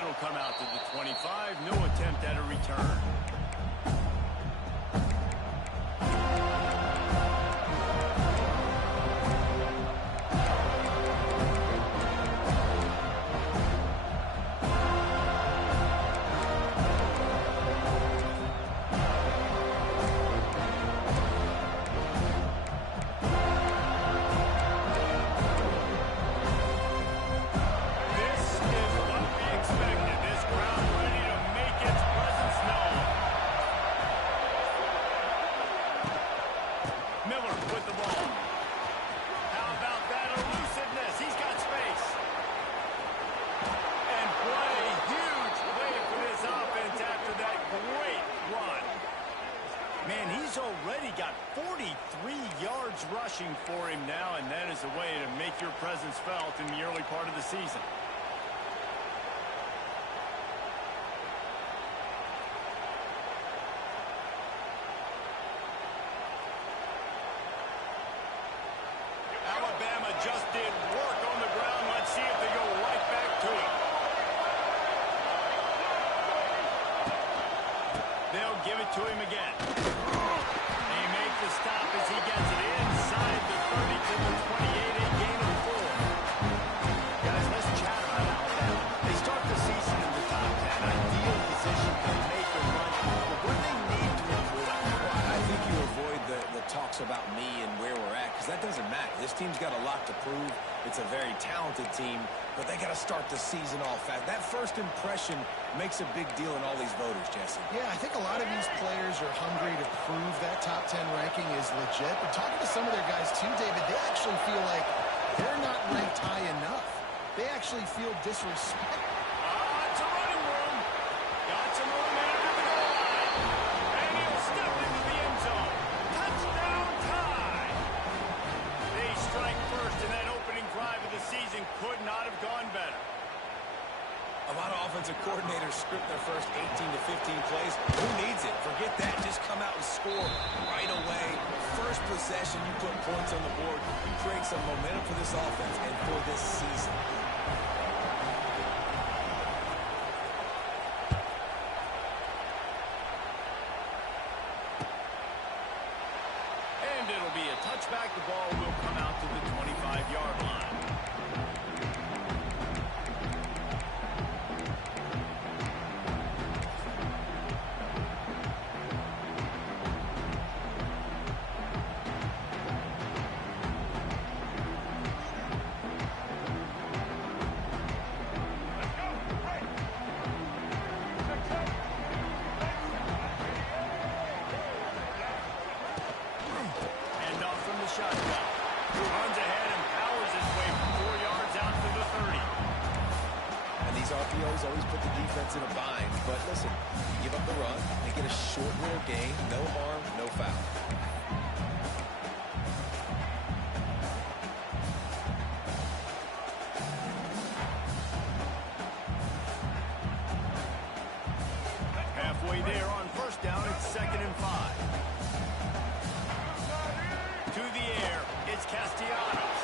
it'll come out to the 25. No attempt at a return. Already got 43 yards rushing for him now, and that is a way to make your presence felt in the early part of the season. Alabama just did work on the ground. Let's see if they go right back to it. They'll give it to him again. The stop as he gets it inside the 30 to the 28, a gain of 4. Guys, let's chat about Alabama. They start the season in the top 10. Ideal position to make a run. But what do they need to avoid? Well, I think you avoid the talks about me and where we're at, because that doesn't matter. This team's got a lot to prove. It's a very talented team, but they got to start the season off fast. That first impression makes a big deal in all these voters, Jesse. Yeah, I think a lot of these players are hungry to prove that top 10 ranking is legit. But talking to some of their guys too, David, they actually feel like they're not ranked high enough. They actually feel disrespected. It's a running room. Got some momentum to the goal line. And he'll step into the end zone. Touchdown tie. They strike first, and that opening drive of the season could not have gone better. A lot of offensive coordinators script their first 18 to 15 plays. Who needs it? Forget that. Just come out and score right away. First possession, you put points on the board. You create some momentum for this offense and for this season. And it'll be a touchback. The ball will come out to the 25-yard line. Shotgun. Runs ahead and powers his way 4 yards out to the 30. And these RPOs always put the defense in a bind. But listen, you give up the run, they get a short little gain, no harm, no foul. Halfway there on first down, it's 2nd and 5. To the air, it's Castellanos.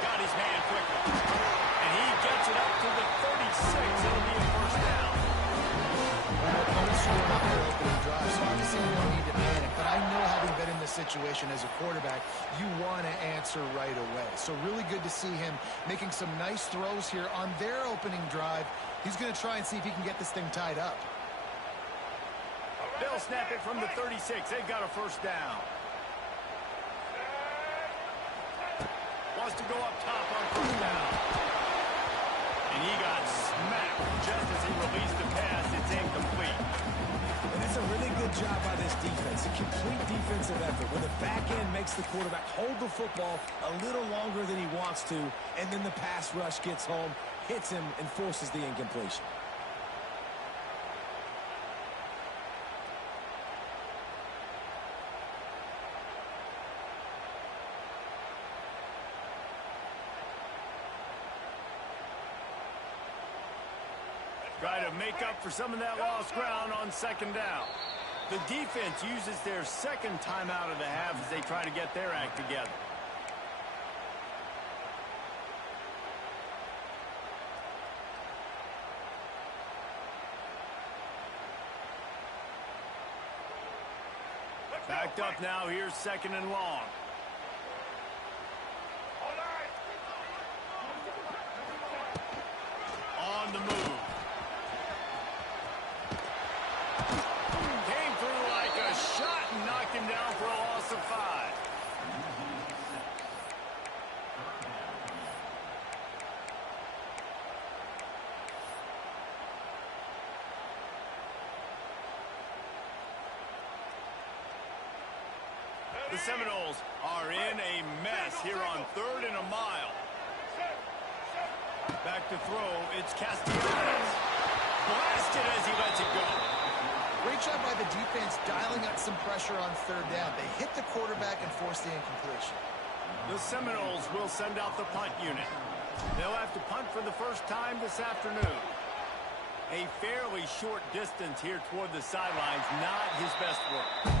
Got his man quickly. And he gets it up to the 36. It'll be a first down. Well, opponents are up their opening drive, so obviously you don't need to panic. But I know, having been in this situation as a quarterback, you want to answer right away. So really good to see him making some nice throws here on their opening drive. He's going to try and see if he can get this thing tied up. They'll snap it from the 36. They've got a first down. Wants to go up top on first down. And he got smacked just as he released the pass. It's incomplete. And that's a really good job by this defense. A complete defensive effort where the back end makes the quarterback hold the football a little longer than he wants to, and then the pass rush gets home, hits him, and forces the incompletion. Try to make up for some of that lost ground on 2nd down. The defense uses their second timeout of the half as they try to get their act together. Backed up now. Here's 2nd and long. On the move. Came through like a shot and knocked him down for a loss of 5. The Seminoles are in a mess here on 3rd and a mile. Back to throw, it's Castellanos. Blasted as he lets it go. Great job by the defense dialing up some pressure on 3rd down. They hit the quarterback and forced the incompletion. The Seminoles will send out the punt unit. They'll have to punt for the first time this afternoon. A fairly short distance here toward the sidelines, not his best work.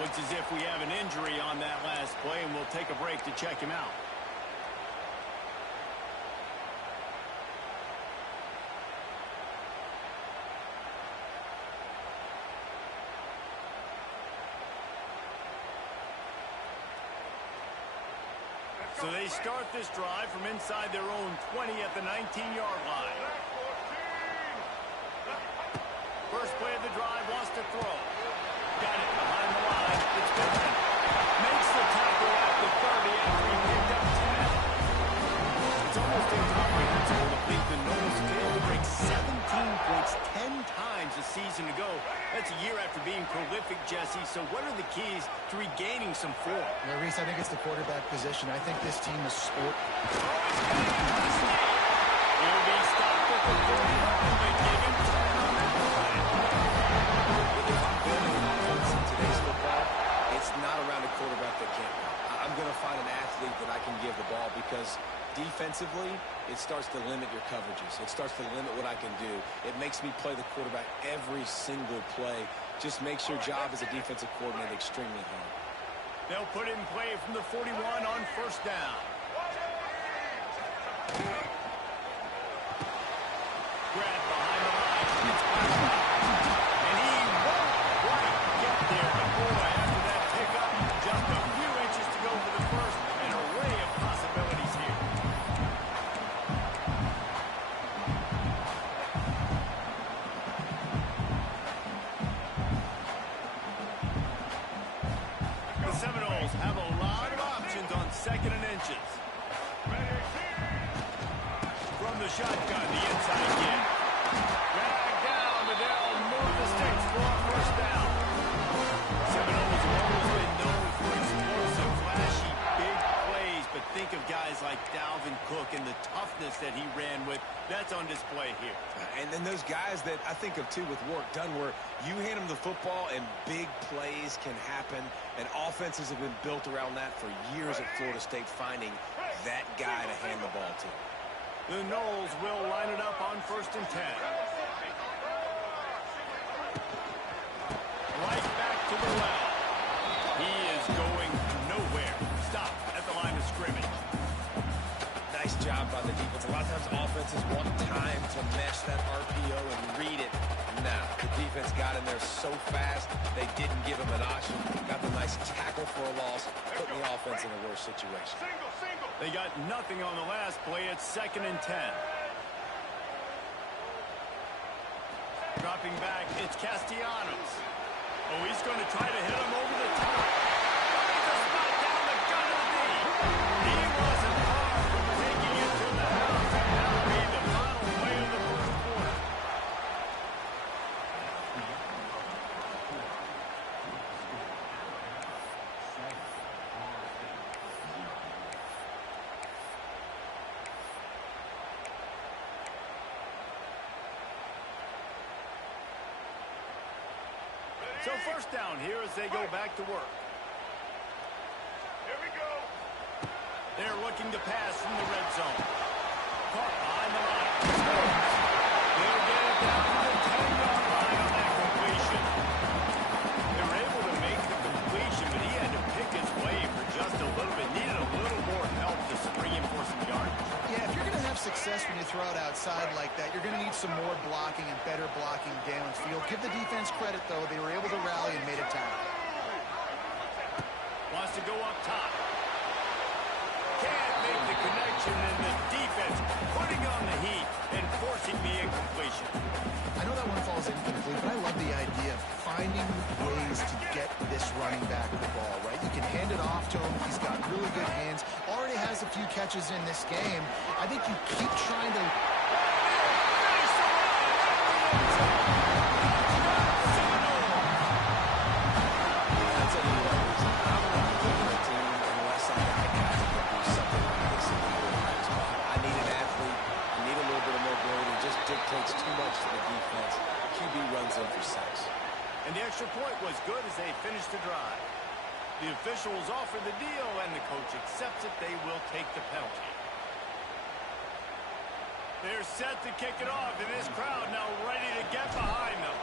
Looks as if we have an injury on that last play, and we'll take a break to check him out. So they start this drive from inside their own 20 at the 19-yard line. First play of the drive, wants to throw. Got it behind the line. It's Benson. Makes the tackle at the 30 after he picked up 10. It's almost incomprehensible to think the Noles failed to break 17 points 10 times a season ago. That's a year after being prolific, Jesse. So what are the keys to regaining some form? Yeah, Reese, I think it's the quarterback position. I think this team is sport. He'll be stopped at the 41, but give him 10 on that play. If I'm building an offense in today's football, it's not around a quarterback that can't run. I'm going to find an athlete that I can give the ball because Defensively, it starts to limit your coverages. It starts to limit what I can do. It makes me play the quarterback every single play. Just makes your job as a defensive coordinator extremely hard. They'll put it in play from the 41 on first down. Grab behind the line. And he won't quite get there. But boy, after that pickup, just a few inches to go for the first. An array of possibilities here. The Seminoles have a lot of options on second and inches. From the shotgun, the inside kid. Drag down, but they'll move the sticks for a first down. Seminoles have always been known for explosive, flashy, big plays, but think of guys like Dalvin Cook and the toughness that he ran with. That's on display here. And then those guys that I think of, too, with Warrick Dunn, where you hand them the football and big plays can happen, and offenses have been built around that for years at Florida State, finding that guy to hand the ball to. The Noles will line it up on first and 10. Right back to the well. He is going nowhere. Stop at the line of scrimmage. Nice job by the defense. A lot of times offenses want time to mesh that RPO and read it. Now, the defense got in there so fast, they didn't give him an option. Got the nice tackle for a loss, putting the offense in a worse situation. They got nothing on the last play. It's second and 10. Dropping back, it's Castellanos. Oh, he's going to try to hit him over the top. Finds a spot down the gut of the knee. He wasn't far from taking it to the house. And that'll be the final play of the first quarter. So first down here as they go back to work. Here we go. They're looking to pass from the red zone. Caught behind the line. They'll get it down to the 10-yard line on that completion. They were able to make the completion, but he had to pick his way for just a little bit. Needed a little more help to spring him for some yardage. Yeah, if you're going to have success when you throw it outside like that, you're going to need some more blocking and better blocking downfield. Give the defense credit, though. They were able to rally and made a tackle. Wants to go up top. Can't make the connection, and the defense putting on the heat and forcing the incompletion. I know that one falls incomplete, but I love the idea of finding ways to get this running back the ball, right? You can hand it off to him. He's got really good hands. Already has a few catches in this game. I think you keep trying to... That's a new one. I'm not picking a team unless I can do something like this in the quarterback's spot. I need an athlete. I need a little bit of mobility. It just dictates too much to the defense. QB runs in for sacks. And the extra point was good as they finished the drive. The officials offer the deal, and the coach accepts it. They will take the penalty. They're set to kick it off, and this crowd now ready to get behind them.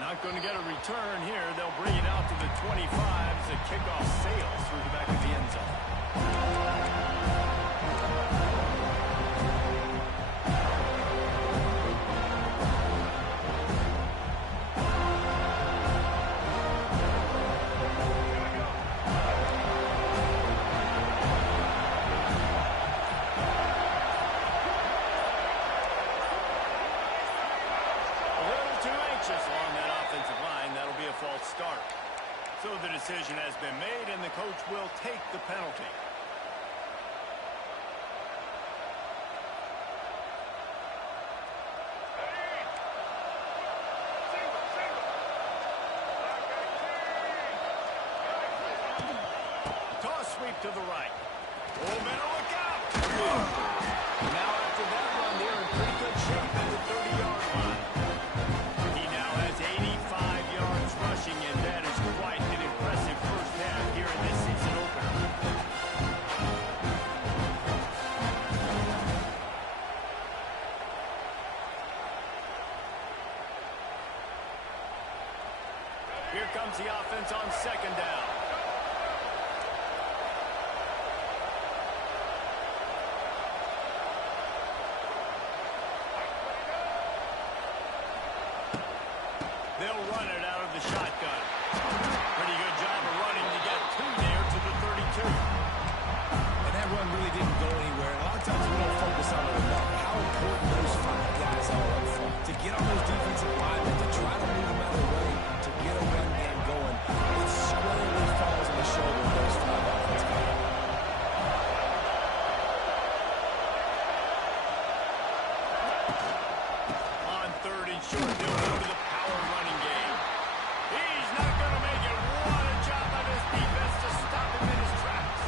Not going to get a return here. They'll bring it out to the 25 as the kickoff sails through the back of the end zone. Start. So the decision has been made, and the coach will take the penalty. Toss sweep to the right. Oh, man, look out! Now after that run, they're in pretty good shape at the 30-yard line. He now has 85 yards rushing, and that is quite comes the offense on second down. They'll run it out of the shotgun. Pretty good job of running to get 2 there to the 32. And that run really didn't go anywhere. And a lot of times we don't focus on it enough. How important those 5 guys are up front. To get on those defensive linemen, to try to move them out of the way, to get a run game going. It squarely falls on the shoulder of those 5 offensive guys. On 3rd and short, they'll go to the power running game. He's not going to make it. What a job by this defense to stop him in his tracks.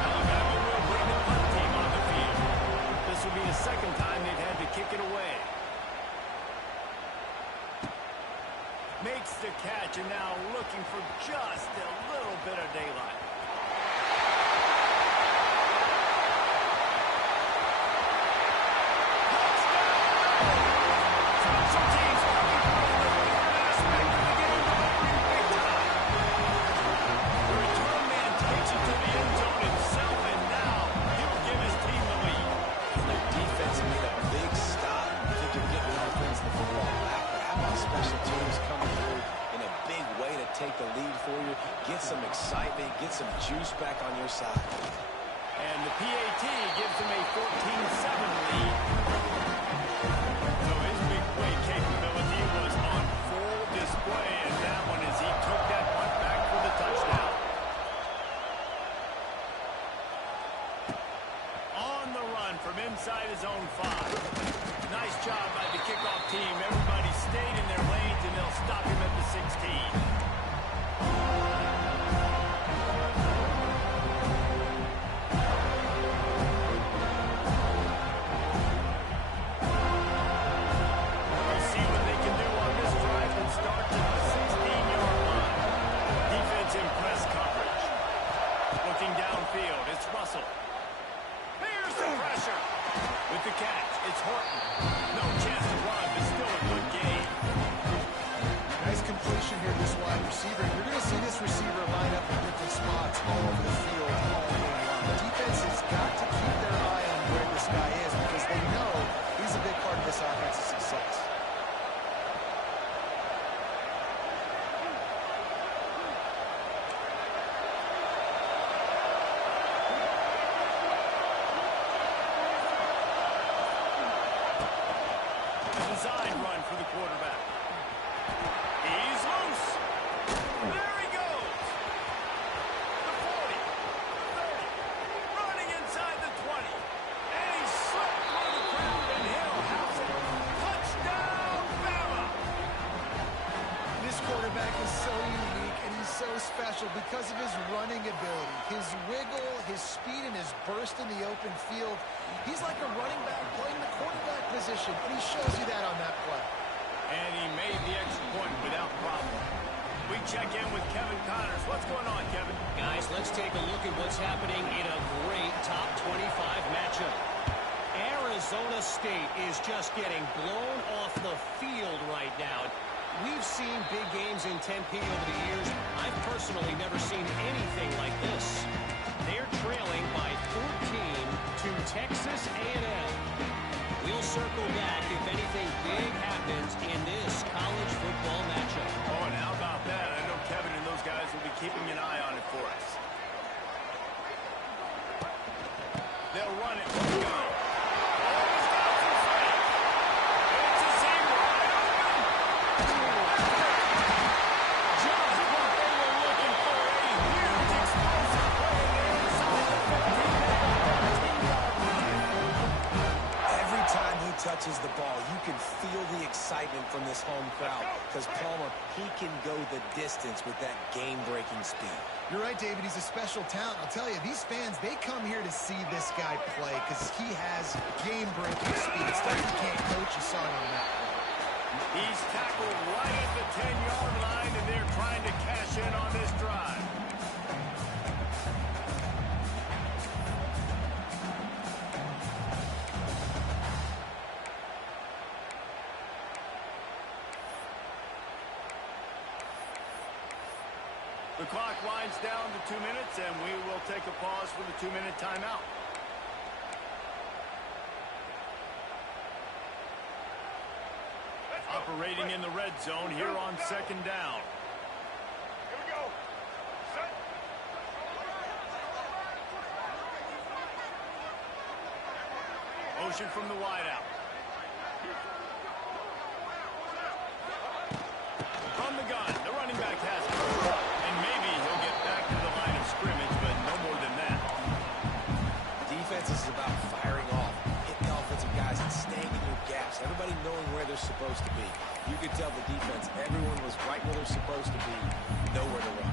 Alabama will bring the punt team on the field. This will be the second time they've had to kick it away. Makes the catch and now looking for just a little bit of daylight. Special teams looking for the third aspect of the game to open big time. The return man takes it to the end zone himself, and now he'll give his team the lead. The defense made a big stop. I think you're getting the offense the football back. But how about special teams coming through in a big way to take the lead for you? Get some excitement, get some juice back on your side. And the PAT gives them a 14-7 lead. So his big play capability was on full display in that one as he took that punt back for the touchdown. On the run from inside his own 5. Nice job by the kickoff team. Everybody stayed in their lanes, and they'll stop him at the 16. We'll see what they can do on this drive and start to the 16-yard line. Defense in press coverage. Looking downfield, it's Russell. Here's the pressure. With the catch, it's Horton. No chance to run, but still a good game. Nice completion here, this wide receiver. You're going to see this receiver line up in different spots all over the field all day long. The defense has got to keep their eye on where this guy is because they know he's a big part of this offense's success. Design run for the quarterback. He's loose. There he goes. The 40, the 30, running inside the 20. And he slipped through the crowd, and he'll house it. Touchdown, Bama. This quarterback is so unique and he's so special because of his running ability, his wiggle, his speed, and his burst in the open field. He's like a running back playing the quarterback position, and he shows you that on that play. And he made the extra point without problem. We check in with Kevin Connors. What's going on, Kevin? Guys, let's take a look at what's happening in a great top 25 matchup. Arizona State is just getting blown off the field right now. We've seen big games in Tempe over the years. I've personally never seen anything like this. They're trailing by 14 to Texas A&M. We'll circle back if anything big happens in this college football matchup. Oh, and how about that? I know Kevin and those guys will be keeping an eye on it for us. They'll run it. Let's go. Oh, he's got some space. It's a seam wide open. Just what they were looking for. A huge explosive play there inside the 15-yard line. Every time he touches the ball, you can feel the excitement from this home crowd because Palmer, he can go the distance with that game-breaking speed. You're right, David. He's a special talent. I'll tell you, these fans, they come here to see this guy play because he has game-breaking speed. Stuff you can't coach. You saw it on that play. He's tackled right at the 10-yard line, and they're trying to cash in on this drive. The clock winds down to 2 minutes, and we will take a pause for the 2-minute timeout. Operating in the red zone here on 2nd down. Here we go. Set. Motion from the wideout. From the gun, the running back has it. And maybe he'll get back to the line of scrimmage, but no more than that. Defense is about firing off, hitting the offensive guys, and staying in your gaps. Everybody knowing where they're supposed to be. You could tell the defense, everyone was right where they're supposed to be, nowhere to run.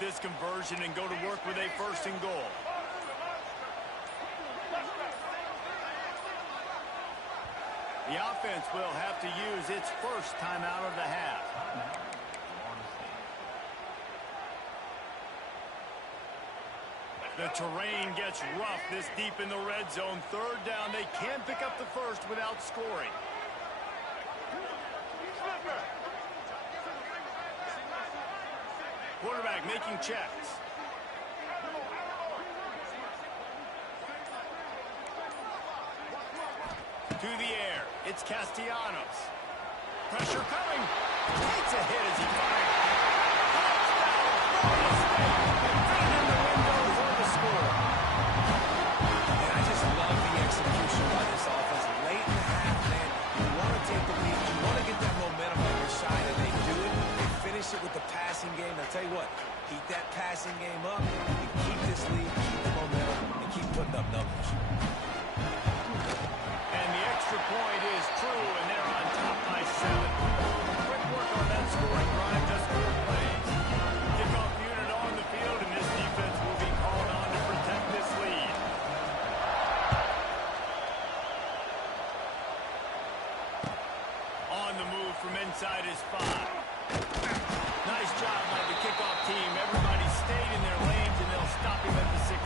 This conversion and go to work with a 1st and goal. The offense will have to use its first timeout of the half. The terrain gets rough this deep in the red zone. 3rd down. They can pick up the first without scoring. Quarterback making checks. To the air. It's Castellanos. Pressure coming. Takes a hit as he fires. Touchdown, Florida State. Right in the window for the score. And I just love the execution by this offense. Late in the half, man, you want to take the lead. You want to get that momentum on your side, and they do it. They finish it with the passing game. I'll tell you what, keep that passing game up, and keep this lead, keep the momentum, and keep putting up numbers. And the extra point is true, and they're on top by 7. Quick work on that scoring drive, just 4 plays. Kickoff unit on the field, and this defense will be called on to protect this lead. On the move from inside his 5. Nice job by the kickoff team. Everybody stayed in their lanes, and they'll stop him at the 16.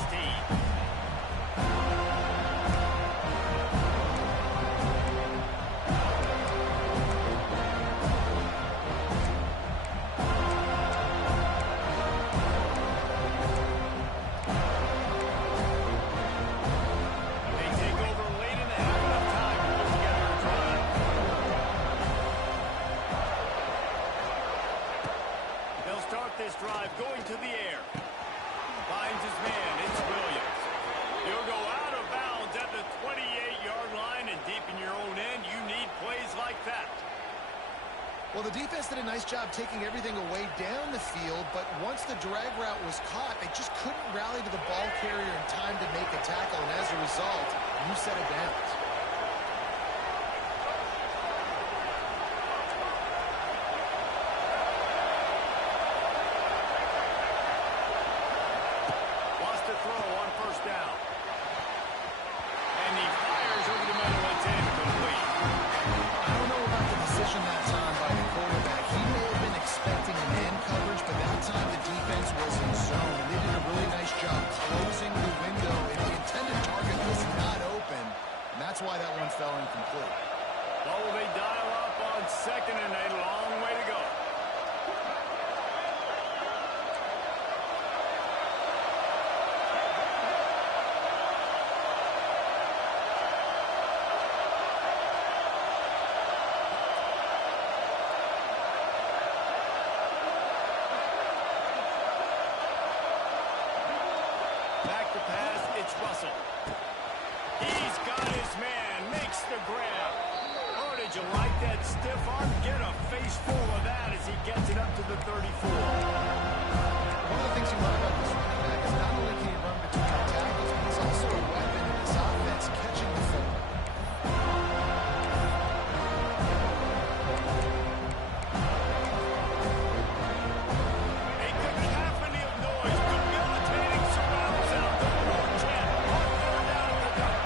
This drive going to the air. Finds his man. It's Williams. He'll go out of bounds at the 28-yard line, and deep in your own end, you need plays like that. Well, the defense did a nice job taking everything away down the field, but once the drag route was caught, they just couldn't rally to the ball carrier in time to make a tackle, and as a result, you set it down. That's why that one fell incomplete. Well, will they dial up on 2nd and a long way to go? Back to pass, it's Russell. He's got his man, makes the grab. Oh, did you like that stiff arm? Get a face full of that as he gets it up to the 34. One of the things you love about this running back is not only can he run between the tackles, but he's also a weapon in this offense catching the football. A cacophony of noise, debilitating surround sound, the war chant on 3rd down at the gun.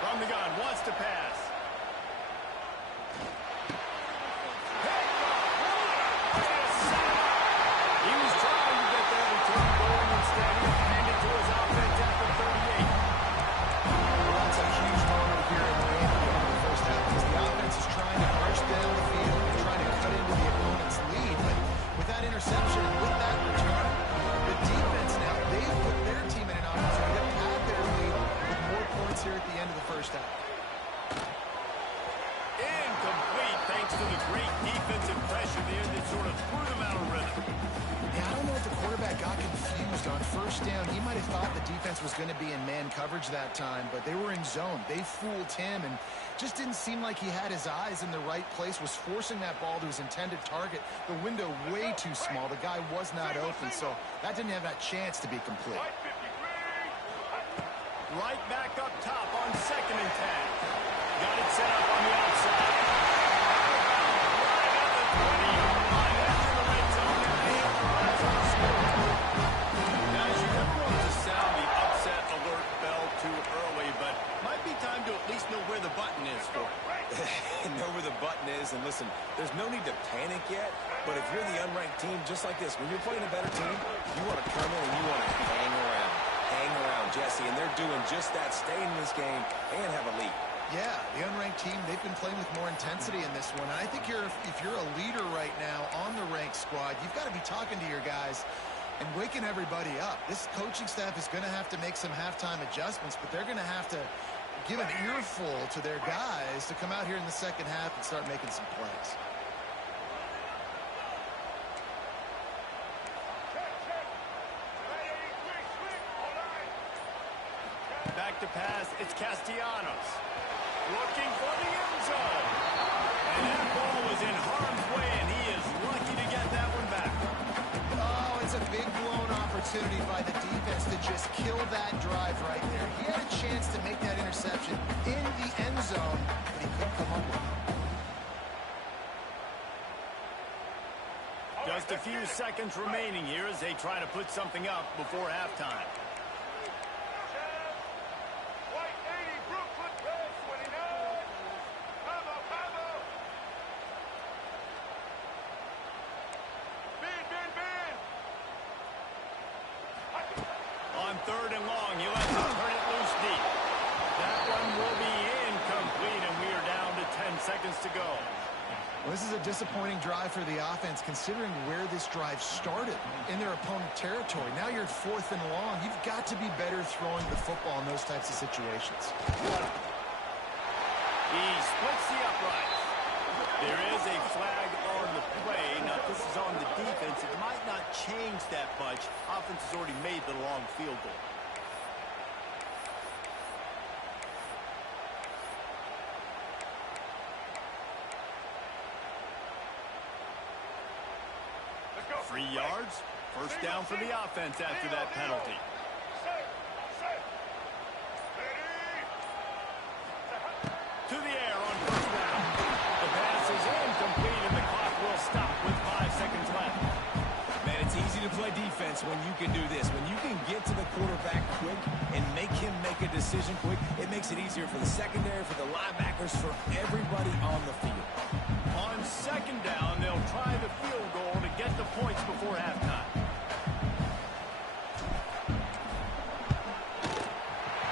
From the gun, wants to pass. to the great defensive pressure there that sort of threw them out of rhythm. Yeah, I don't know if the quarterback got confused on first down. He might have thought the defense was going to be in man coverage that time, but they were in zone. They fooled him and just didn't seem like he had his eyes in the right place, was forcing that ball to his intended target. The window way too small. The guy was not open, so that didn't have that chance to be complete. Right back up top on 2nd and 10. Got it set up on the outside. Right at the 20-yard line. After the red zone, and they have their eyes on the score. Guys, you never want to sound the upset alert bell too early, but might be time to at least know where the button is for it. Know where the button is, and listen, there's no need to panic yet, but if you're the unranked team, just like this, when you're playing a better team, you want to come in and you want to hang around, Jesse, and they're doing just that, stay in this game and have a lead. Yeah, the unranked team, they've been playing with more intensity in this one. And I think if you're a leader right now on the ranked squad, you've got to be talking to your guys and waking everybody up. This coaching staff is going to have to make some halftime adjustments, but they're going to have to give an earful to their guys to come out here in the second half and start making some plays. Back to pass, it's Castellanos. Looking for the end zone. And that ball was in harm's way, and he is lucky to get that one back. Oh, it's a big blown opportunity by the defense to just kill that drive right there. He had a chance to make that interception in the end zone, but he couldn't come up with it. Just a few seconds remaining here as they try to put something up before halftime. On 3rd and long, you have to turn it loose deep. That one will be incomplete, and we are down to 10 seconds to go. Well, this is a disappointing drive for the offense, considering where this drive started in their opponent territory. Now you're at 4th and long. You've got to be better throwing the football in those types of situations. He splits the uprights. There is a flag on the play. Now, this is on the defense. It might not change that much. Offense has already made the long field goal. Let's go. 3 yards. First down for the offense after that penalty. To the air on 1st down. The pass is incomplete, and the clock will stop with 5 seconds left. Man, it's easy to play defense when you can do this. When you can get to the quarterback quick and make him make a decision quick, it makes it easier for the secondary, for the linebackers, for everybody on the field. On 2nd down, they'll try the field goal to get the points before halftime.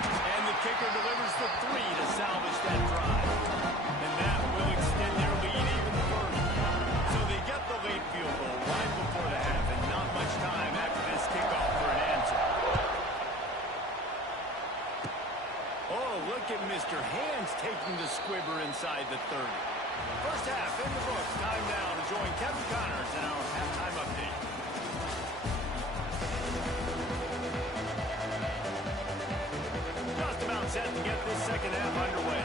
And the kicker delivers the 3 to salvage that drive. And that will extend their lead even further. So they get the late field goal right before the half, and not much time after this kickoff for an answer. Oh, look at Mr. Hands taking the squibber inside the 30. First half in the books. Time now to join Kevin Connors in our halftime update. Just about set to get this second half underway.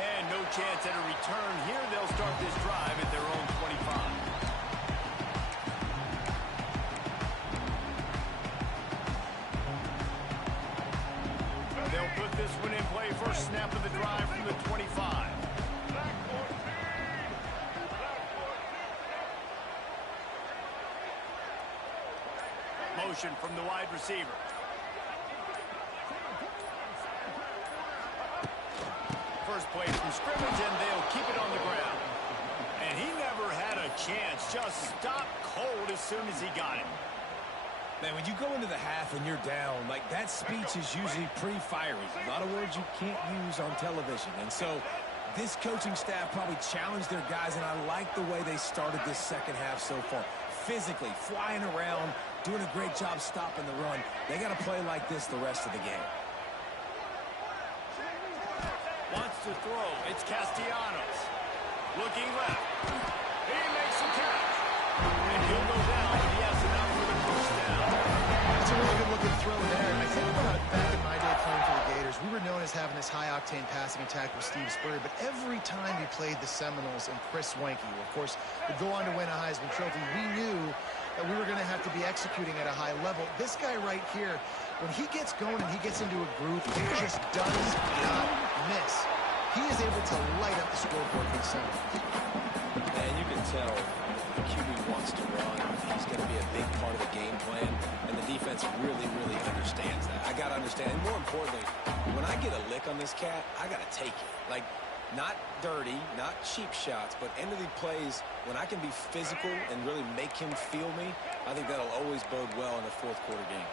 And no chance at a return here. They'll start this drive at their own 25. They'll put this one in play. First snap of the drive from the 25. Motion from the wide receiver. First play from scrimmage, and they'll keep it on the ground. And he never had a chance. Just stopped cold as soon as he got it. Man, when you go into the half and you're down, like that speech is usually pretty fiery. A lot of words you can't use on television. And so this coaching staff probably challenged their guys, and I like the way they started this second half so far. Physically, flying around, doing a great job stopping the run. They got to play like this the rest of the game. Wants to throw. It's Castellanos. Looking left. He makes a catch. And he'll go down, but he has enough for the first down. That's a really good-looking throw there. I think about back in my day playing for the Gators, we were known as having this high-octane passing attack with Steve Spurrier, but every time we played the Seminoles and Chris Swanke, who, of course, would go on to win a Heisman Trophy, we knew that we were going to have to be executing at a high level. This guy right here, when he gets going and he gets into a groove, he just does not miss. He is able to light up the scoreboard for the Seminoles. And you can tell the QB wants to run. He's going to be a big part of the game plan, and the defense really, really understands that. I got to understand, and more importantly, when I get a lick on this cat, I got to take it. Like, not dirty, not cheap shots, but end of the plays, when I can be physical and really make him feel me, I think that'll always bode well in a fourth quarter game.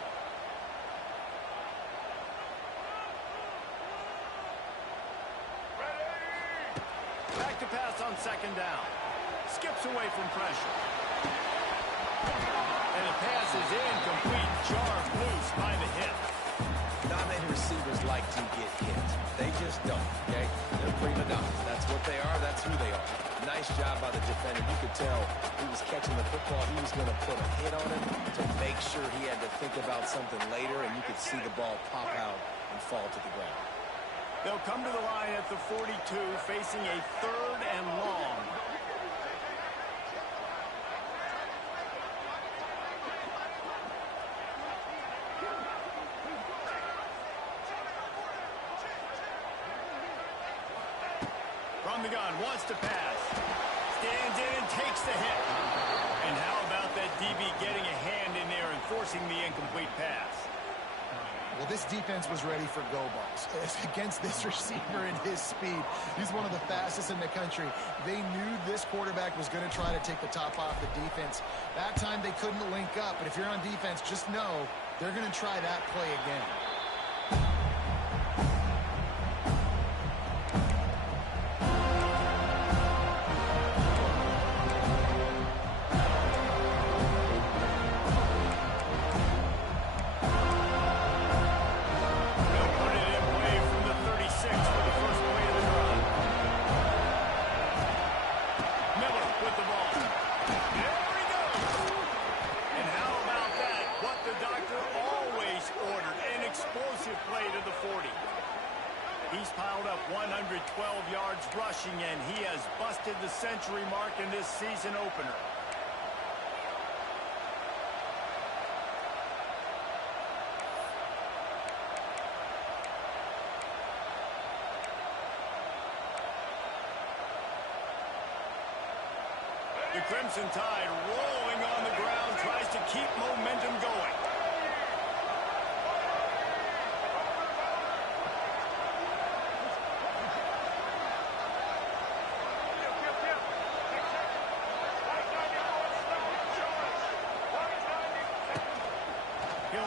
Back to pass on second down. Skips away from pressure. And the pass is incomplete. Jarred loose by the hip. Not many receivers like to get hit. They just don't, okay? They're prima donnas. That's what they are. That's who they are. Nice job by the defender. You could tell he was catching the football. He was going to put a hit on him to make sure he had to think about something later, and you could see the ball pop out and fall to the ground. They'll come to the line at the 42, facing a third and long. From the gun, wants to pass. Stands in and takes the hit. And how about that DB getting a hand in there and forcing the incomplete pass? Well, this defense was ready for go balls against this receiver and his speed. He's one of the fastest in the country. They knew this quarterback was going to try to take the top off the defense. That time they couldn't link up, but if you're on defense, just know they're going to try that play again. He's piled up 112 yards rushing, and he has busted the century mark in this season opener. The Crimson Tide rolling on the ground, tries to keep momentum going.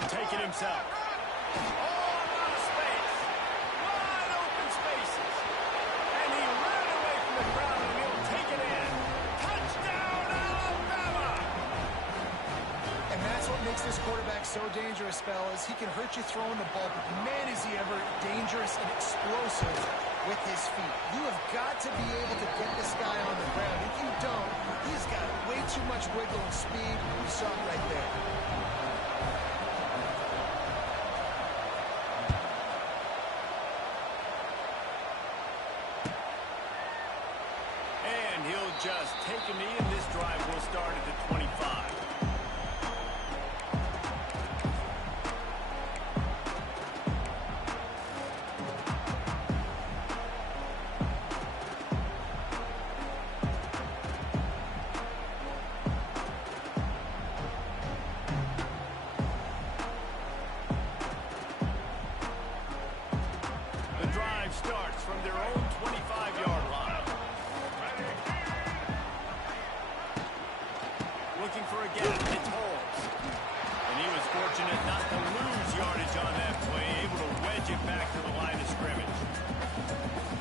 Take it himself. Oh, a lot of space. Wide open spaces. And he ran away from the crowd, and he'll take it in. Touchdown, Alabama! And that's what makes this quarterback so dangerous, fellas. He can hurt you throwing the ball, but man, is he ever dangerous and explosive with his feet. You have got to be able to get this guy on the ground. If you don't, he's got way too much wiggle and speed. You saw it right there. Just take a knee, and this drive will start at the 25. The drive starts from their own 25-yard line. Looking for a gap. It's Holmes. And he was fortunate not to lose yardage on that play, able to wedge it back to the line of scrimmage.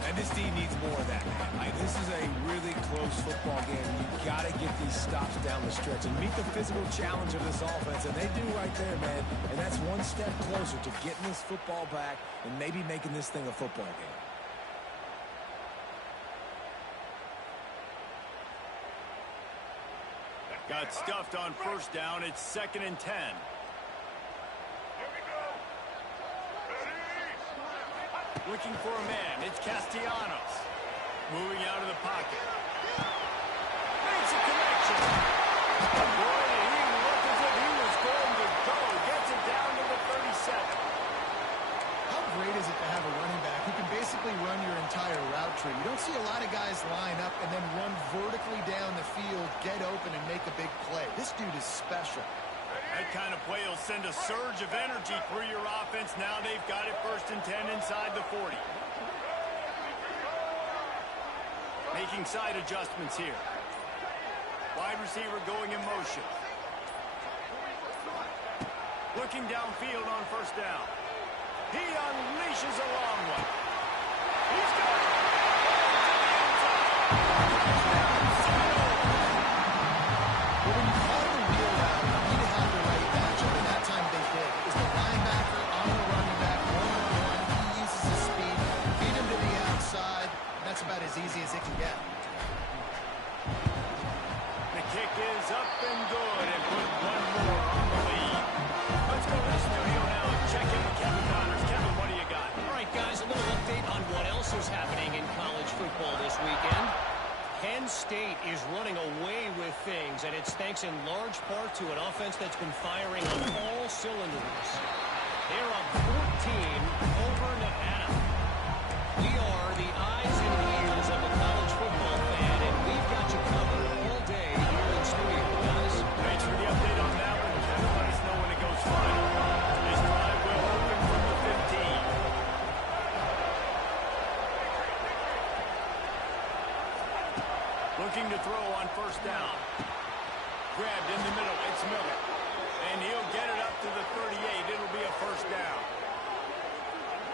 And this team needs more of that, man. Like, this is a really close football game. You've got to get these stops down the stretch and meet the physical challenge of this offense, and they do right there, man. And that's one step closer to getting this football back and maybe making this thing a football game. Got stuffed on first down. It's 2nd and 10. Looking for a man. It's Castellanos. Moving out of the pocket. Makes a connection. Boy, he looked as if he was going to go. Gets it down to the 37. How great is it to have a running back who can basically run your entire route tree? You don't see a lot of guys line up and then run vertically down the field, get open, and make a big play. This dude is special. That kind of play will send a surge of energy through your offense. Now they've got it 1st and 10 inside the 40. Making side adjustments here. Wide receiver going in motion. Looking downfield on first down. He unleashes a long one. He's got it. But when you call the wheel route, you need to have the right matchup, and that time they did. It was the linebacker on the running back, one-on-one. He uses his speed, feed him to the outside. That's about as easy as it can get. The kick is up and good, and put one more on the lead. Let's go to the studio now and check in with Kevin Connors. Kevin, what do you got? All right, guys, a little update on what else is happening in college football this weekend. Penn State is running away with things, and it's thanks in large part to an offense that's been firing on all cylinders. They're up 14 over Nevada. We are the eyes and ears of the college football fan, and we've got you covered all day here in studio, guys. Thanks for the update on that one. Kevin, let us know when it goes final. This drive will open from the 15. Looking to throw on first down. Grabbed in the middle. It's Miller. And he'll get it up to the 38. It'll be a first down.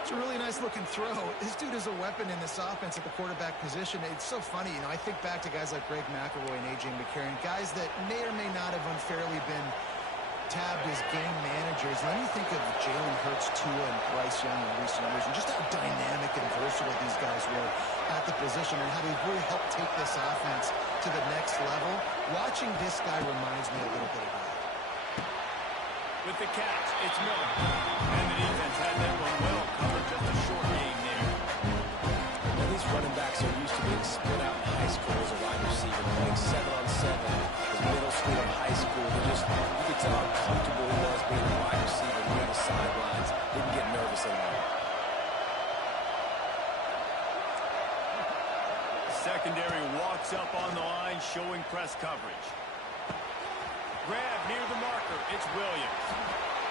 It's a really nice-looking throw. This dude is a weapon in this offense at the quarterback position. It's so funny. You know, I think back to guys like Greg McElroy and A.J. McCarron, guys that may or may not have unfairly been tabbed as game managers. And then you think of Jalen Hurts, Tua, and Bryce Young in recent years, and just how dynamic and versatile these guys were at the position and how they really helped take this offense to the next level. Watching this guy reminds me a little bit of that. With the catch, it's Miller. And the defense had that one well covered. Just a short game there. Well, these running backs are used to being split out in high school as a wide receiver, playing 7-on-7 as middle school and high school. You could tell how comfortable he was being a wide receiver near the sidelines. Didn't get nervous anymore. Secondary walks up on the line, showing press coverage. Grab near the marker. It's Williams.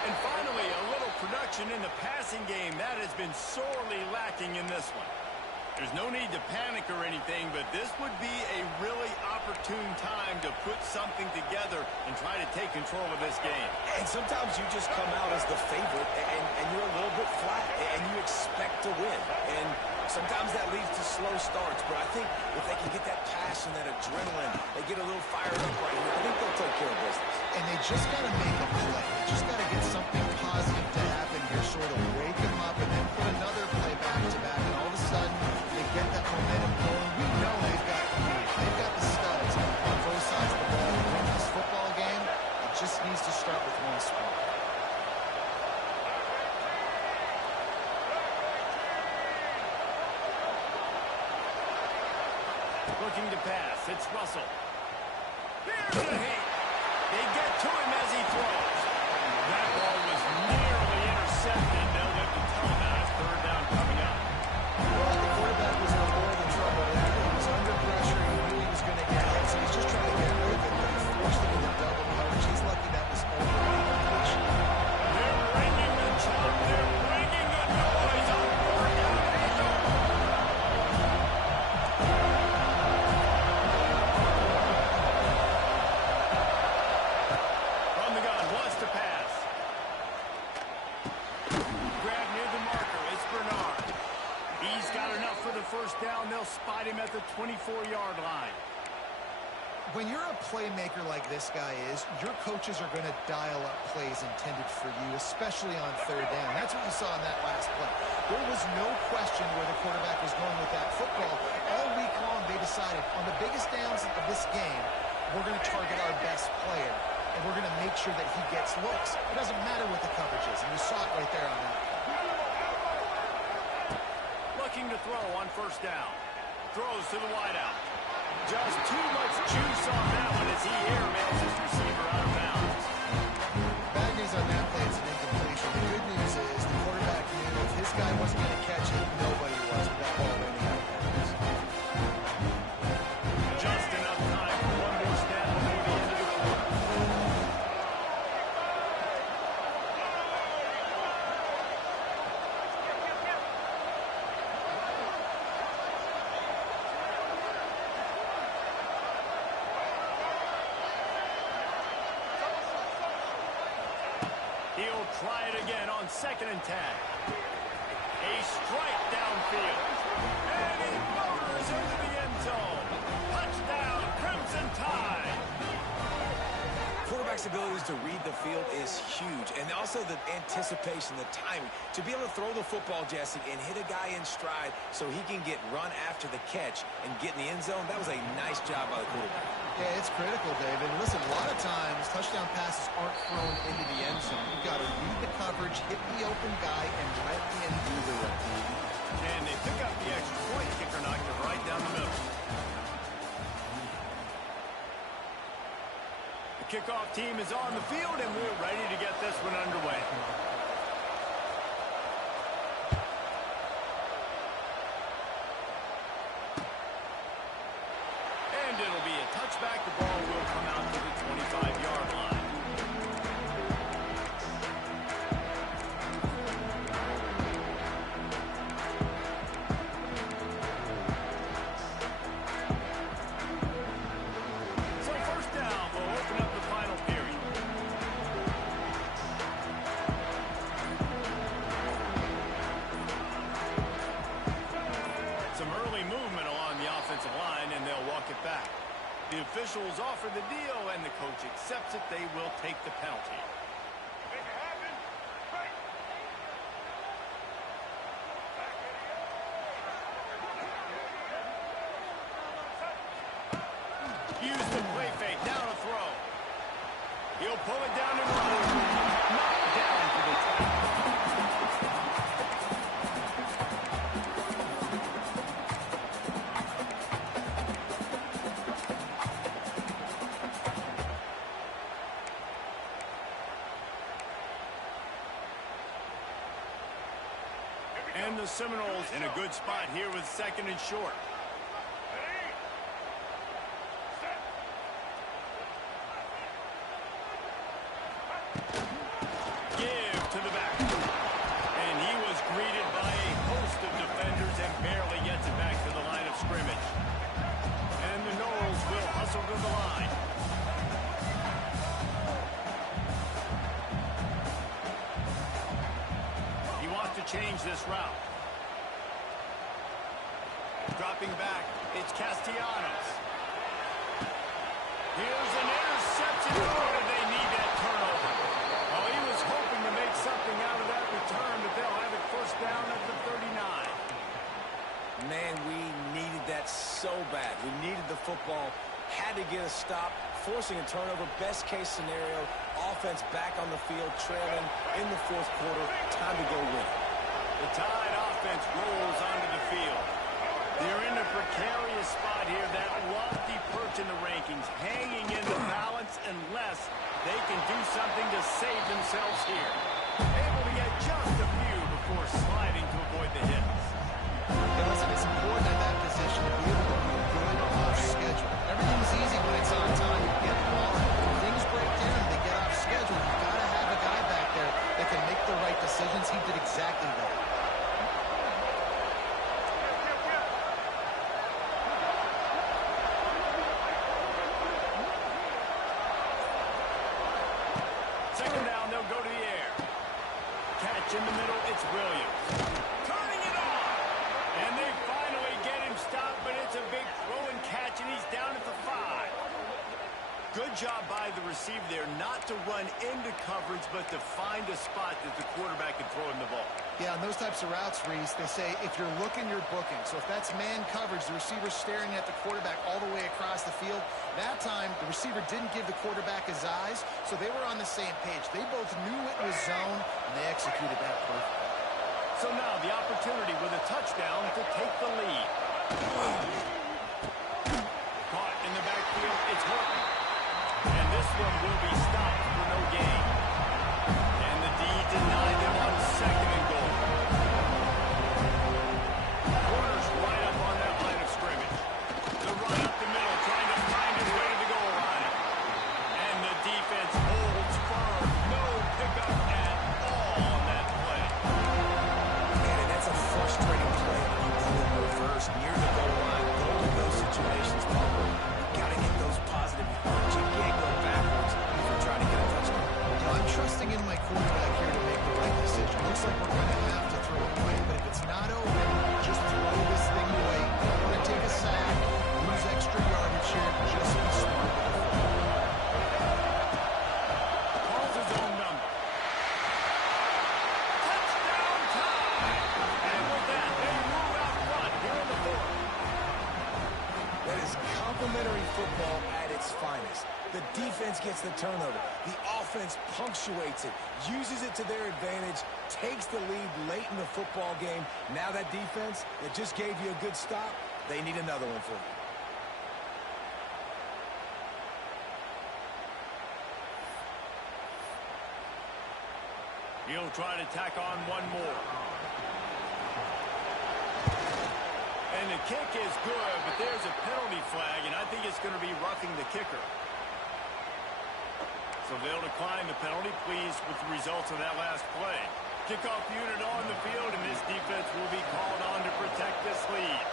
And finally, a little production in the passing game. That has been sorely lacking in this one. There's no need to panic or anything, but this would be a really opportune time to put something together and try to take control of this game. And sometimes you just come out as the favorite, and you're a little bit flat, and you expect to win. And sometimes that leads to slow starts, but I think if they can get that passion, that adrenaline, they get a little fired up right here, I think they'll take care of business. And they just got to make a play. They just got to get something positive to happen here, sort of wake them up, and then put another play back-to-back, and all of a sudden they get that momentum going. We know they've got the lead. They've got the studs on both sides of the ball. To win this football game, it just needs to start with one spot. Looking to pass. It's Russell. Here's the heat. They get to him as he throws. That ball was nearly intercepted. They'll have to tell him that. 3rd down coming up. Well, the quarterback was in a world of trouble there. He was under pressure. He knew he was going to get hit, so he's just trying to get moving, but he forced it into double coverage. He's lucky that was already completion. They're bringing the chop. They're bringing the noise on 4th down and 8. From the gun, wants to pass. Grab near the marker. It's Bernard. He's got enough for the first down. They'll spot him at the 24-yard line. When you're a playmaker like this guy is, your coaches are going to dial up plays intended for you, especially on 3rd down. That's what you saw in that last play. There was no question where the quarterback was going with that football. All week long, they decided on the biggest downs of this game, we're going to target our best player, and we're going to make sure that he gets looks. It doesn't matter what the coverage is, and you saw it right there on that. Looking to throw on first down. Throws to the wideout. Just too much juice on that one as he airmails his receiver out of bounds. Bad news on that play, it's an incompletion. The good news is the quarterback knew if his guy wasn't going to catch it, nobody was with that ball landing out of bounds. Just enough time for one more snap before the end of the quarter. He'll try it again on 2nd and 10. A strike downfield. And he motors into the end zone. Touchdown, Crimson Tide. Quarterback's abilities to read the field is huge, and also the anticipation, the timing. To be able to throw the football, Jesse, and hit a guy in stride so he can get run after the catch and get in the end zone, that was a nice job by the quarterback. Yeah, it's critical, David. Listen, a lot of times touchdown passes aren't thrown into the end zone. You've got to read the coverage, hit the open guy, and let him do the rest. And they pick up the extra point. Kicker knocked it right down the middle. The kickoff team is on the field, and we're ready to get this one underway. And it'll be a touchback. The ball will come out to the 25-yard line. So first down will open up the final period. Some early movement along the offensive line, and they'll walk it back. The officials offer the deal, and the coach accepts it. They will take the penalty. Make it happen. Right. Use the play fake. Now to throw. He'll pull it down and run. Knocked down for the tackle. And the Seminoles in a good spot here with 2nd and short. Ready? Set. Give to the back. And he was greeted by a host of defenders and barely gets it back to the line of scrimmage. And the Noles will hustle to the line. He wants to change this route. Dropping back, it's Castellanos. Here's an interception. Oh, did they need that turnover? Well, he was hoping to make something out of that return, but they'll have it first down at the 39. Man, we needed that so bad. We needed the football, had to get a stop, forcing a turnover. Best case scenario, offense back on the field, trailing in the 4th quarter. Time to go win. The Tide offense rolls onto the field. They're in a precarious spot here, that lofty perch in the rankings, hanging in the balance unless they can do something to save themselves here. Able to get just a few before sliding to avoid the hits. And listen, it's important in that position to be able to be good off schedule. Everything's easy when it's on time. You get the ball. When things break down, they get off schedule. You've got to have a guy back there that can make the right decisions. He did exactly that. Second down, they'll go to the air. Catch in the middle, it's Williams. Turning it on! And they finally get him stopped, but it's a big throw and catch, and he's down at the 5. Good job by the receiver there, not to run into coverage, but to find a spot that the quarterback can throw him the ball. Yeah, on those types of routes, Reese, they say if you're looking, you're booking. So if that's man coverage, the receiver's staring at the quarterback all the way across the field. That time, the receiver didn't give the quarterback his eyes, so they were on the same page. They both knew it was zone, and they executed that perfectly. So now the opportunity with a touchdown to take the lead. Caught in the backfield, it's Horton. And this one will be stopped for no gain. And the D denied them on second and goal. Corner's right up on that line of scrimmage. The run up the middle, trying to find his way to the goal line. And the defense holds firm. No pickup at all on that play. Man, and that's a frustrating play when you go in reverse near the goal line. Goal in those situations, Bama, you got to get those positive yards. You can't go backwards if you're trying to get a touchdown. I'm trusting in my quarterback here to make the right decision. Looks like we're going to have to throw it away, but if it's not open, just throw this thing away. Don't want to take a sack, lose extra yardage here. Just be smart with the football. Calls his own number. Touchdown time! And with that, they move out front here in the fourth. That is complimentary football at its finest. The defense gets the turnover. The offense punctuates it, uses it to their advantage, takes the lead late in the football game. Now that defense that just gave you a good stop, they need another one for you. He'll try to tack on one more. And the kick is good, but there's a penalty flag, and I think it's going to be roughing the kicker. So they'll decline the penalty, pleased with the results of that last play. Kickoff unit on the field, and this defense will be called on to protect this lead.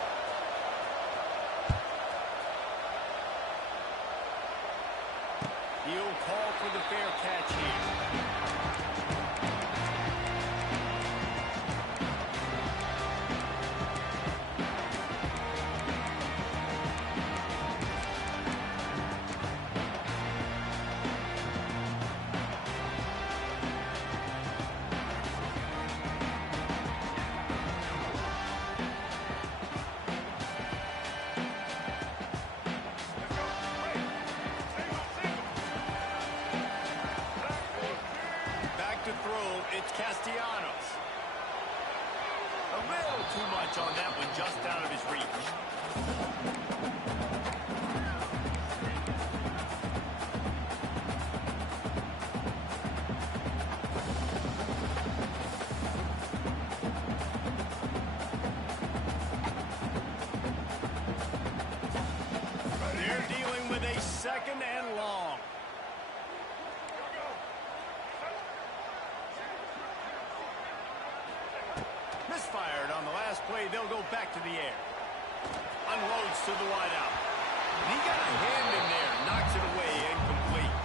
He'll call for the fair catch here. It's Castellanos. A little too much on that one, just out of his reach. They're dealing with a second and long. Misfired on the last play. They'll go back to the air. Unloads to the wideout. He got a hand in there. Knocks it away. Incomplete.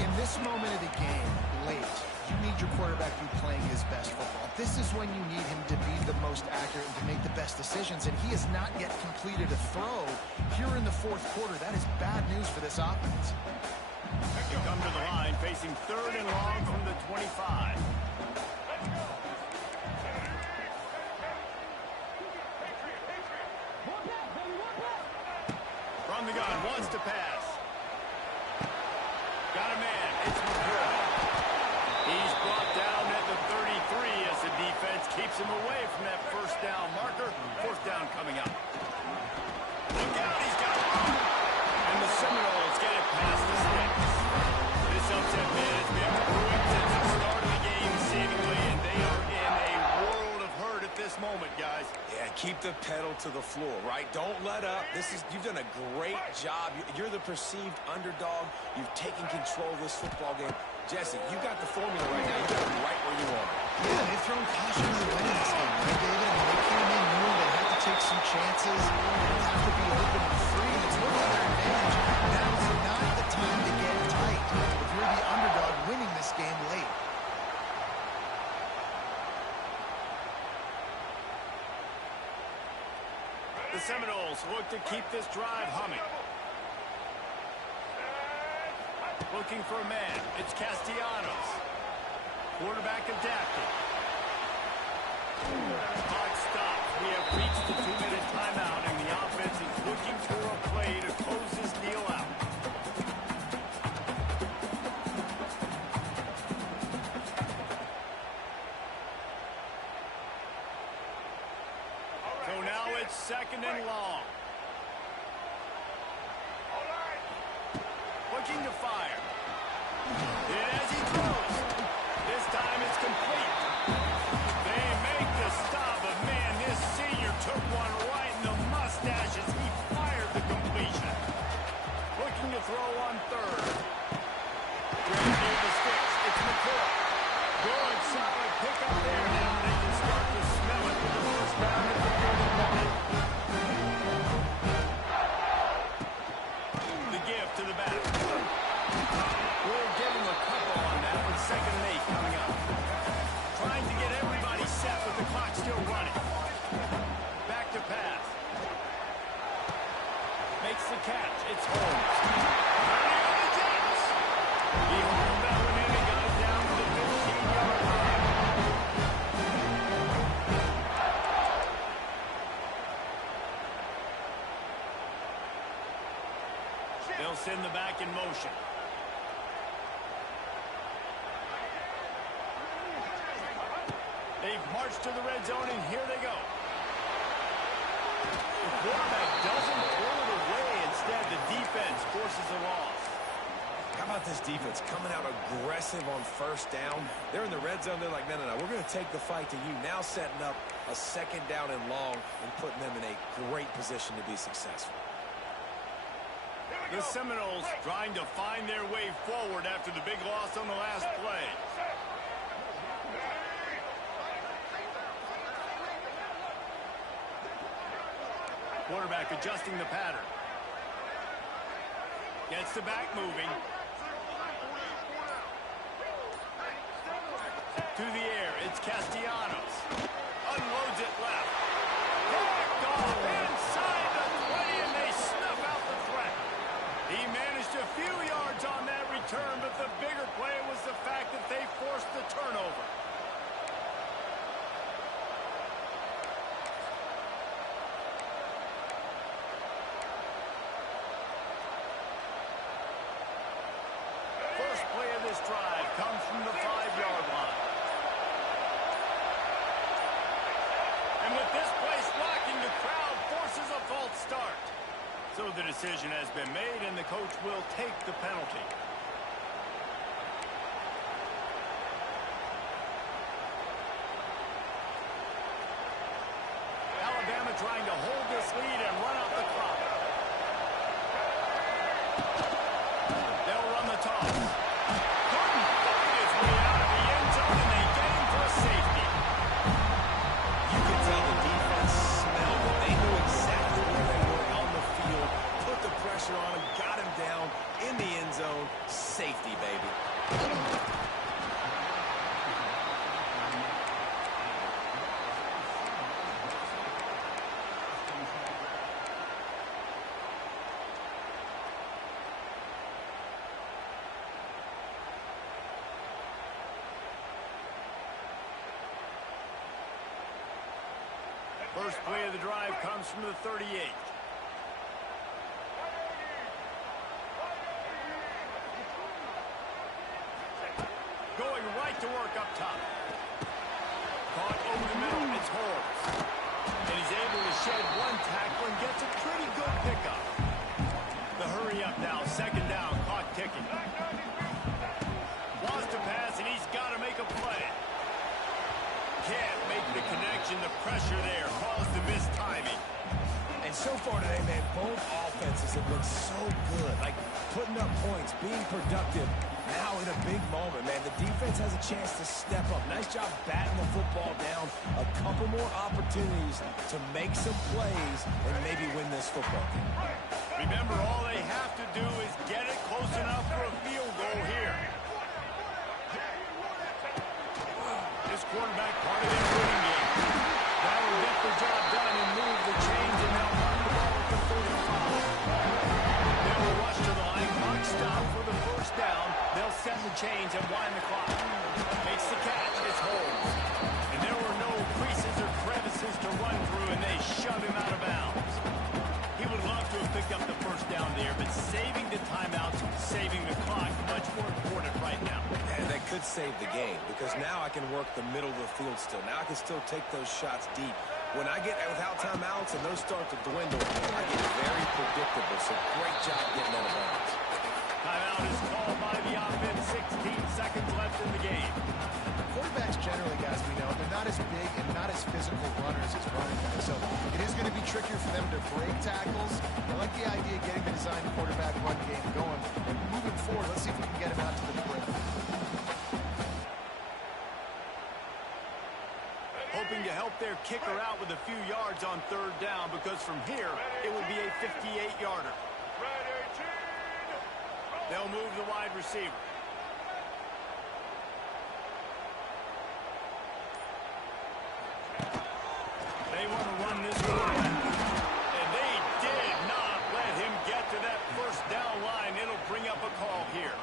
In this moment of the game, late, you need your quarterback to be playing his best football. This is when you need him to be the most accurate and to make the best decisions, and he has not yet completed a throw here in the fourth quarter. That is bad news for this offense. They come to the line, facing third and long from the 25. From the gun, wants to pass. Got a man. It's McCoy. He's brought down at the 33 as the defense keeps him away from that first down marker. Fourth down coming up. Look out, he's got it. And the Seminoles get it past the sticks. This upset, man, has been brewing since the start of the game, seemingly, and they are in a world of hurt at this moment, guys. Yeah, keep the pedal to the floor, right? Don't let up. You've done a great job. You're the perceived underdog. You've taken control of this football game. Jesse, you got the formula right now. You got it right where you want it. Yeah, they've thrown caution to the wind in this game, right, David? I mean, they came in knowing they had to take some chances. They have to be open and free, and it's worked to their advantage. Now is not the time to get tight if you're the underdog winning this game late. The Seminoles look to keep this drive humming. Looking for a man. It's Castellanos. Quarterback adapted. Clock stops. We have reached the 2-minute timeout, and the offense is looking for a play to close this deal out. So now it's 2nd and long. Looking to fire. And as he throws, this time it's complete. They make the stop, but man, this senior took one right in the mustache as he fired the completion. Looking to throw on 3rd. Right near the sticks. It's McCoy. Good, solid pickup there. Now they can start to smell it with the first down at the 41. The give to the back. We'll give him a couple on that with 2nd and 8 coming up. Trying to get everybody set with the clock still running. Back to pass. Makes the catch. It's Holmes. Running on the Jets. He hauled that one in and got it down to the 15-yard line. They'll send the back in motion. They've marched to the red zone, and here they go. The quarterback doesn't throw it away. Instead, the defense forces a loss. How about this defense coming out aggressive on 1st down? They're in the red zone. They're like, no, we're going to take the fight to you. Now setting up a 2nd down and long and putting them in a great position to be successful. The Seminoles trying to find their way forward after the big loss on the last play. Quarterback adjusting the pattern. Gets the back moving. To the air, it's Castellanos. Unloads it left. Picked off inside the 20, and they snuff out the threat. He managed a few yards on that return, but the bigger play was the fact that they forced the turnover. First play of this drive comes from the 5-yard line. And with this place rocking, the crowd forces a false start. So the decision has been made, and the coach will take the penalty. Alabama trying to hold this lead and run out the clock. They'll run the toss. Couldn't find his way out of the end zone, and they get him for a safety. You can tell the defense smelled it. They knew exactly where they were on the field, put the pressure on him, got him down in the end zone. Safety, baby. First play of the drive comes from the 38. Going right to work up top. Caught over the middle, it's Holmes. And he's able to shed one tackle and gets a pretty good pickup. The hurry up now, 2nd down, clock ticking. Wants to pass, and he's got to make a play. Can't make the connection. The pressure there caused the missed timing. And so far today, man, both offenses have been so good. Like, putting up points, being productive. Now in a big moment, man, the defense has a chance to step up. Nice job batting the football down. A couple more opportunities to make some plays and maybe win this football game. Remember, all they have to do is get it close enough for a field goal here. This quarterback part of their winning game. That will get the job done and move the chains, and they'll run the ball at the 35. They will rush to the line. Clock stop for the first down. They'll set the chains and wind the clock. Makes the catch. It's Holmes. And there were no creases because now I can work the middle of the field still. Now I can still take those shots deep. When I get without timeouts and those start to dwindle, I get very predictable. So great job getting out of bounds. Timeout is called by the offense. 16 seconds left in the game. Quarterbacks generally, guys, we know, they're not as big and not as physical runners as running backs. So it is going to be trickier for them to break tackles. I like the idea of getting the designed quarterback run game going. And moving forward, let's see if we can get him out to the perimeter. Hoping to help their kicker out with a few yards on third down, because from here, it would be a 58-yarder. They'll move the wide receiver. They want to run this quarterback. And they did not let him get to that first down line. It'll bring up a call here.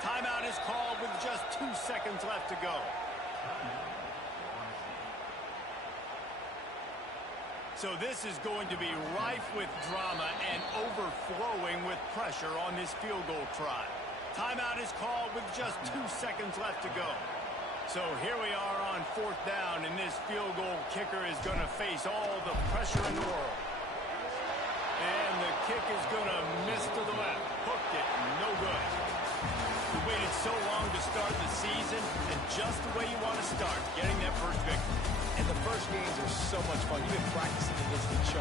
Timeout is called with just 2 seconds left to go. So this is going to be rife with drama and overflowing with pressure on this field goal try. Timeout is called with just 2 seconds left to go. So here we are on fourth down, and this field goal kicker is going to face all the pressure in the world. And the kick is going to miss to the left. Hooked it, no good. You waited so long to start the season, and just the way you want to start, getting that first victory. And the first games are so much fun. You've been practicing against each other.